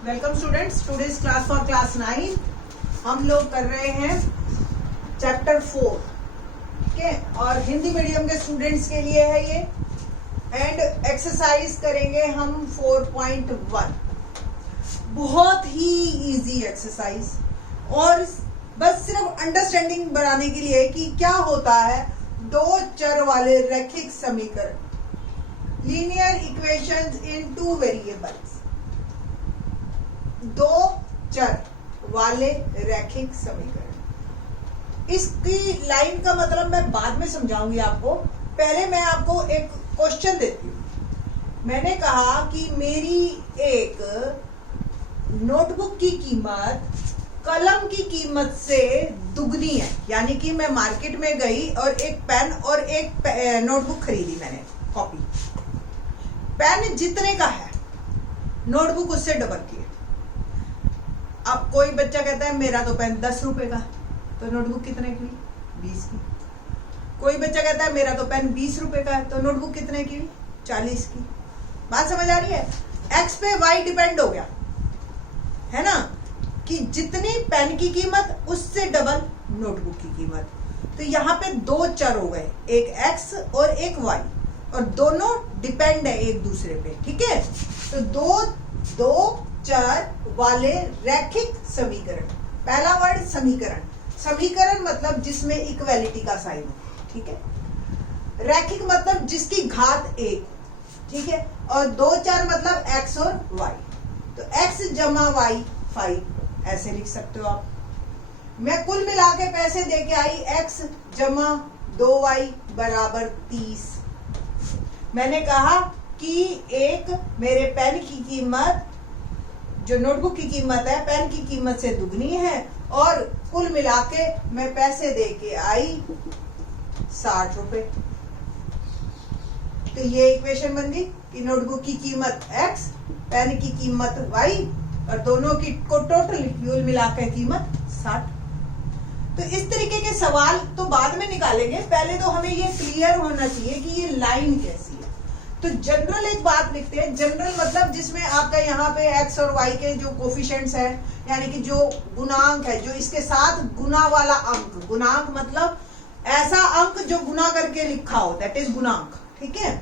Welcome students, today's class for class 9। हम लोग कर रहे हैं चैप्टर 4, ठीक है। और हिंदी मीडियम के स्टूडेंट्स के लिए है ये। एंड एक्सरसाइज करेंगे हम 4.1। बहुत ही इजी एक्सरसाइज, और बस सिर्फ अंडरस्टैंडिंग बढ़ाने के लिए कि क्या होता है दो चर वाले रैखिक समीकरण, लीनियर इक्वेशंस इन टू वेरिएबल्स। दो चर वाले रैखिक समीकरण। इसकी लाइन का मतलब मैं बाद में समझाऊंगी आपको। पहले मैं आपको एक क्वेश्चन देती हूं। मैंने कहा कि मेरी एक नोटबुक की कीमत कलम की कीमत से दुगनी है, यानी कि मैं मार्केट में गई और एक पेन और एक नोटबुक खरीदी। मैंने कॉपी, पेन जितने का है, नोटबुक उससे डबल की है। अब कोई बच्चा कहता है मेरा तो पेन 10 रुपए का, तो नोटबुक कितने की? 20 की। कोई बच्चा कहता है मेरा तो पेन 20 रुपए का है, तो नोटबुक कितने की? 40 की। बात समझ आ रही है? एक्स पे वाई डिपेंड हो गया है ना, कि जितनी पेन की कीमत उससे डबल नोटबुक की कीमत। तो यहाँ पे दो चर हो गए, एक एक्स और एक वाई, और दोनों डिपेंड है एक दूसरे पे, ठीक है। तो दो चर वाले रैखिक समीकरण। पहला वर्ड समीकरण। समीकरण मतलब जिसमें इक्वालिटी का साइन हो, ठीक है। रैखिक मतलब जिसकी घात एक, ठीक है। और दो चर मतलब एक्स और वाई। तो एक्स जमा वाई 5, ऐसे लिख सकते हो आप। मैं कुल मिला के पैसे दे के आई, एक्स जमा 2y बराबर 30। मैंने कहा कि एक मेरे पेन की कीमत, जो नोटबुक की कीमत है, पेन की कीमत से दुगनी है, और कुल मिला के मैं पैसे दे के आई 60 रुपए। तो ये इक्वेशन बन गई कि नोटबुक की कीमत x, पेन की कीमत y, और दोनों की को टोटल कुल मिला के कीमत 60। तो इस तरीके के सवाल तो बाद में निकालेंगे, पहले तो हमें ये क्लियर होना चाहिए कि ये लाइन कैसी है। तो जनरल एक बात लिखते हैं। जनरल मतलब जिसमें आपका यहाँ पे x और y के जो कोफिशिएंट्स है, यानी कि जो गुणांक है, जो इसके साथ गुना वाला अंक। गुणांक मतलब ऐसा अंक जो गुना करके लिखा हो, दैट इज गुणांक, ठीक है।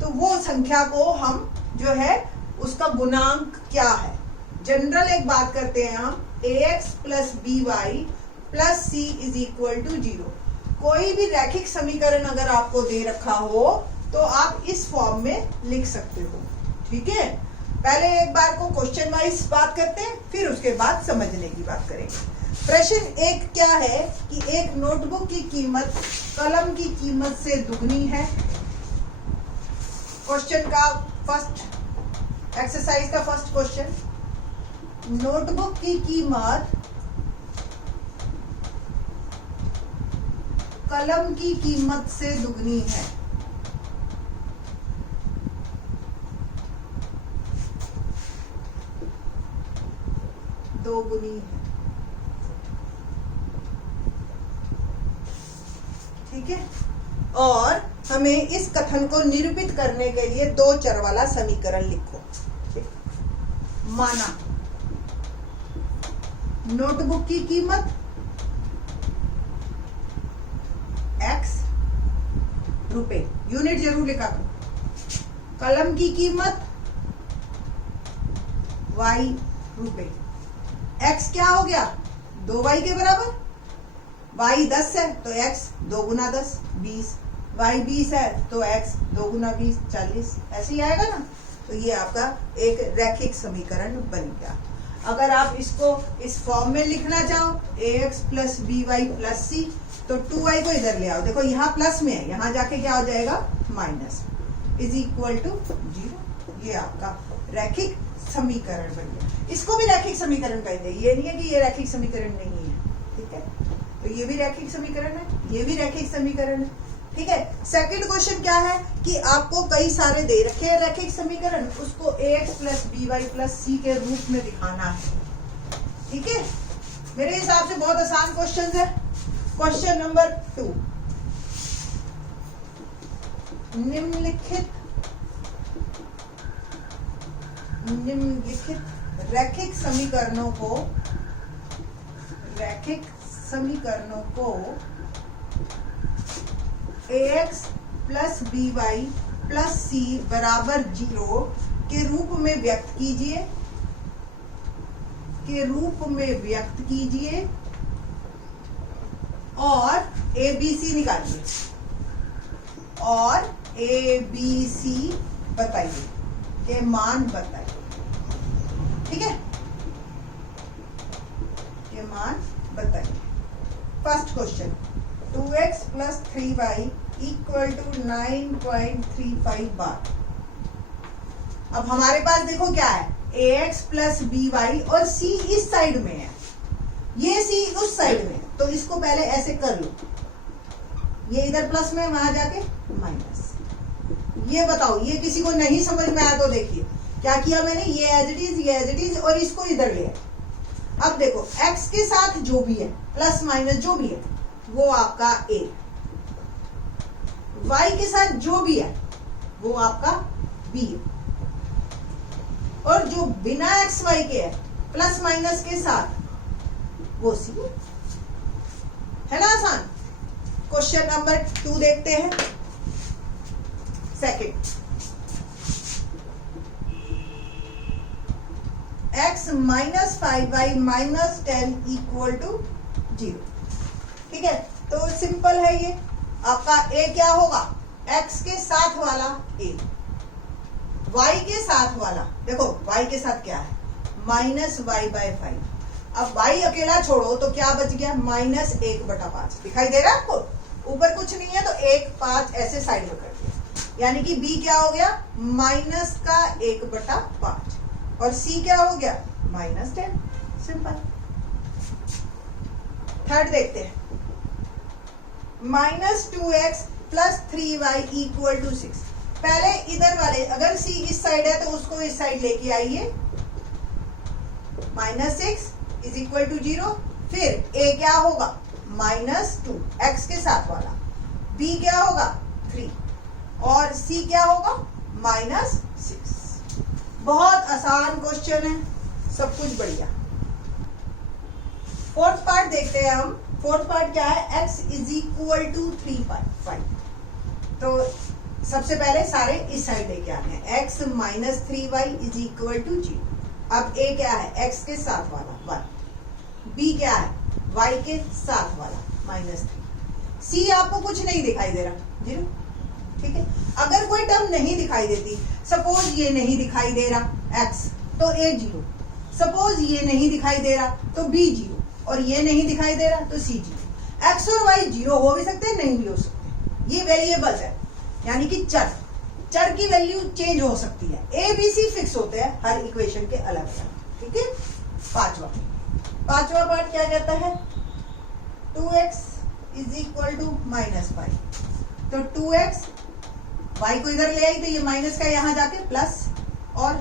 तो वो संख्या को हम जो है उसका गुणांक क्या है। जनरल एक बात करते हैं हम, ax plus by plus c is equal to 0। कोई भी रैखिक समीकरण अगर आपको दे रखा हो तो आप इस फॉर्म में लिख सकते हो, ठीक है। पहले एक बार को क्वेश्चन वाइज बात करते हैं, फिर उसके बाद समझने की बात करेंगे। प्रश्न एक क्या है कि एक नोटबुक की कीमत कलम की कीमत से दुगनी है। क्वेश्चन का फर्स्ट एक्सरसाइज का फर्स्ट क्वेश्चन, नोटबुक की कीमत कलम की कीमत से दुगनी है। दोगुनी है, ठीक है। और हमें इस कथन को निरूपित करने के लिए दो चर वाला समीकरण लिखो। माना नोटबुक की कीमत x रुपए, यूनिट जरूर लिखा करो। कलम की कीमत y रुपए। x क्या हो गया? 2y के बराबर। y 10 है तो x 2 गुना 10 20, y 20 है तो x 2 गुना 20 40, ऐसे ही आएगा ना। तो ये आपका एक रैखिक समीकरण बन गया। अगर आप इसको इस फॉर्म में लिखना चाहो, ax plus by plus c, तो 2y को इधर ले आओ। देखो यहाँ प्लस में है, यहाँ जाके क्या हो जाएगा? Minus, is equal to 0। ये आपका रैखिक समीकरण बन गया। इसको भी रैखिक समीकरण कहेंगे, ये नहीं है कि ये रैखिक समीकरण नहीं है, ठीक है। तो ये भी रैखिक समीकरण है, ये भी रैखिक समीकरण है, ठीक है। सेकंड क्वेश्चन क्या है कि आपको कई सारे दे रखे हैं रैखिक समीकरण, उसको ax plus by plus c के रूप में दिखाना है, ठीक है। मेरे हिसाब से बहुत आसान क्वेश्चन है। क्वेश्चन नंबर 2, निम्नलिखित रैखिक समीकरणों को ax plus by plus c बराबर 0 के रूप में व्यक्त कीजिए और ABC निकालिए और ABC बताइए के मान बताइए। ठीक है, ये मान बताइए। First question 2x plus 3y equal to 9.35 बार। अब हमारे पास देखो क्या है, ax प्लस by और c इस साइड में है, ये c उस साइड में है, तो इसको पहले ऐसे कर लो, ये इधर प्लस में, वहां जाके माइनस। ये बताओ, ये किसी को नहीं समझ में आया तो देखिए क्या किया मैंने, ये एज इट इज और इसको इधर ले। अब देखो x के साथ जो भी है प्लस माइनस जो भी है वो आपका a, y के साथ जो भी है वो आपका b, और जो बिना x y के है प्लस माइनस के साथ वो c है ना। आसान। क्वेश्चन नंबर 2 देखते हैं। Second, x minus 5y minus 10 equal to 0। ठीक है, तो सिंपल है ये आपका a क्या होगा, x के साथ वाला a, y के साथ वाला, देखो y के साथ क्या है माइनस y बाय 5। अब y अकेला छोड़ो तो क्या बच गया, माइनस 1/5। दिखाई दे रहा है आपको, ऊपर कुछ नहीं है तो 1/5 ऐसे साइड में कर दिया, यानी कि b क्या हो गया माइनस का 1/5 और c क्या हो गया माइनस 10। सिंपल। थर्ड देखते हैं, minus 2x plus 3y equal to 6। पहले इधर वाले, अगर c इस साइड है तो उसको इस साइड लेके आइए, माइनस 6 इज इक्वल टू 0। फिर a क्या होगा माइनस 2 x के साथ वाला, b क्या होगा 3 और c क्या होगा माइनस 6। बहुत आसान क्वेश्चन है, सब कुछ बढ़िया। फोर्थ पार्ट देखते हैं हम। फोर्थ पार्ट क्या है, x इज इक्वल टू 3/5। तो सबसे पहले सारे इस साइड लेके आने हैं, x minus 3y is equal to 0। अब a क्या है x के साथ वाला 1, b क्या है y के साथ वाला माइनस 3, c आपको कुछ नहीं दिखाई दे रहा 0। ठीक है, अगर कोई टर्म नहीं दिखाई देती, सपोज ये नहीं दिखाई दे रहा x तो a 0, सपोज ये नहीं दिखाई दे रहा तो b 0 और ये नहीं दिखाई दे रहा तो c 0। x और y 0 हो भी सकते हैं, नहीं भी हो सकते, ये वेरिएबल्स है, यानी कि चर की वैल्यू चेंज हो सकती है। a b c फिक्स होते हैं हर इक्वेशन के अलग अलग। ठीक है, पांचवा पार्ट क्या कहता है, 2x is equal to minus 5। तो 2x, y को इधर ले आई तो ये माइनस का यहां जाके प्लस, और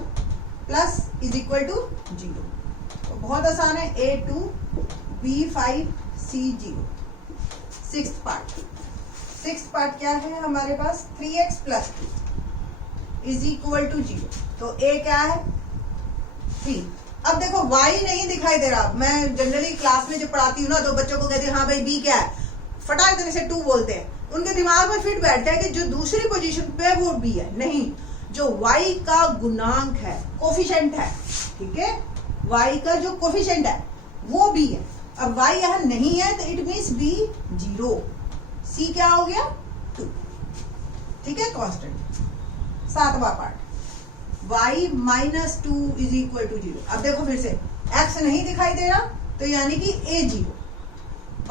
प्लस इज इक्वल टू 0। तो बहुत आसान है, a2 b5 c0। Sixth part क्या है हमारे पास, 3x plus 2 is equal to 0। तो a क्या है 3। अब देखो y नहीं दिखाई दे रहा, मैं जनरली क्लास में जब पढ़ाती हूँ ना तो बच्चों को कहती हूँ हाँ भाई b क्या है, फटाक देने से 2 बोलते हैं, उनके दिमाग में फिट बैठता है कि जो दूसरी पोजीशन पे वो b है। नहीं, जो y का गुणांक है, कोफिशिएंट है, ठीक है, y का जो कोफिशिएंट है वो b है। अब y यहाँ नहीं है तो इट मीन्स b 0, c क्या हो गया 2। ठीक है, कांस्टेंट। सातवां part, y minus 2 is equal to 0। अब देखो फिर से x नहीं दिखाई दे रहा तो यानी कि a 0,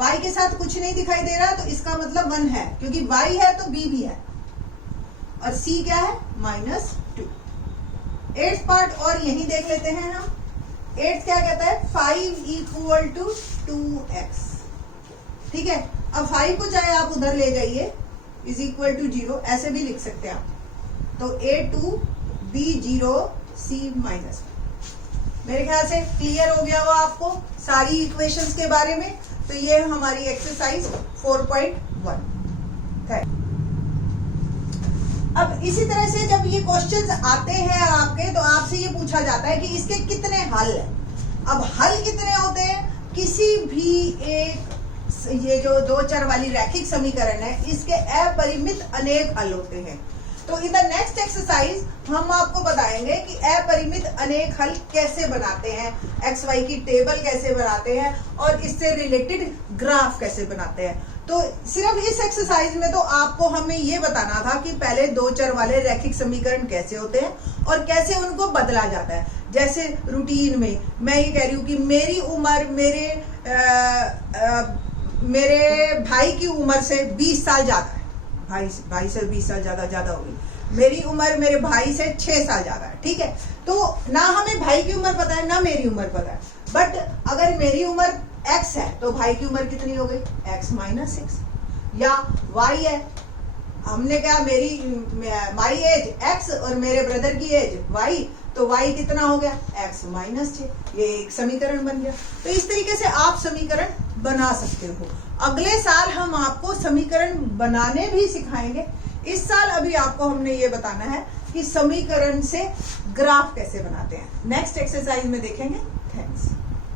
y के साथ कुछ नहीं दिखाई दे रहा तो इसका मतलब 1 है, क्योंकि y है तो b भी है, और c क्या है माइनस 2। 8th पार्ट और यही देख लेते हैं हम। 8th क्या कहता है, 5 इक्वल टू 2x। ठीक है, अब 5 को चाहे आप उधर ले जाइए, इज इक्वल टू 0, ऐसे भी लिख सकते हैं आप। तो a2 b0 c माइनस। मेरे ख्याल से क्लियर हो गया वो आपको सारी इक्वेशंस के बारे में। तो ये हमारी एक्सरसाइज 4.1 है। अब इसी तरह से जब ये क्वेश्चंस आते हैं आपके, तो आपसे ये पूछा जाता है कि इसके कितने हल हैं। अब हल कितने होते हैं, किसी भी एक, ये जो दो चर वाली रैखिक समीकरण है, इसके अपरिमित अनेक हल होते हैं। तो इन द नेक्स्ट एक्सरसाइज हम आपको बताएंगे कि अपरिमित अनेक हल कैसे बनाते हैं, एक्स वाई की टेबल कैसे बनाते हैं, और इससे रिलेटेड ग्राफ कैसे बनाते हैं। तो सिर्फ इस एक्सरसाइज में तो आपको हमें ये बताना था कि पहले दो चर वाले रैखिक समीकरण कैसे होते हैं और कैसे उनको बदला जाता है। जैसे रूटीन में मैं ये कह रही हूँ कि मेरी उम्र मेरे भाई की उम्र से 20 साल ज्यादा है, भाई से 20 साल ज्यादा होगी, मेरी उम्र मेरे भाई से 6 साल ज्यादा है, ठीक है। तो ना हमें भाई की उम्र पता है ना मेरी उम्र पता है, बट अगर मेरी उम्र x है तो भाई की उम्र कितनी हो गई, x - 6, या y है, हमने कहा माई एज x और मेरे ब्रदर की एज y, तो y कितना हो गया, x - 6, ये एक समीकरण बन गया। तो इस तरीके से आप समीकरण बना सकते हो। अगले साल हम आपको समीकरण बनाने भी सिखाएंगे। इस साल अभी आपको हमने ये बताना है कि समीकरण से ग्राफ कैसे बनाते हैं। नेक्स्ट एक्सरसाइज में देखेंगे। थैंक्स।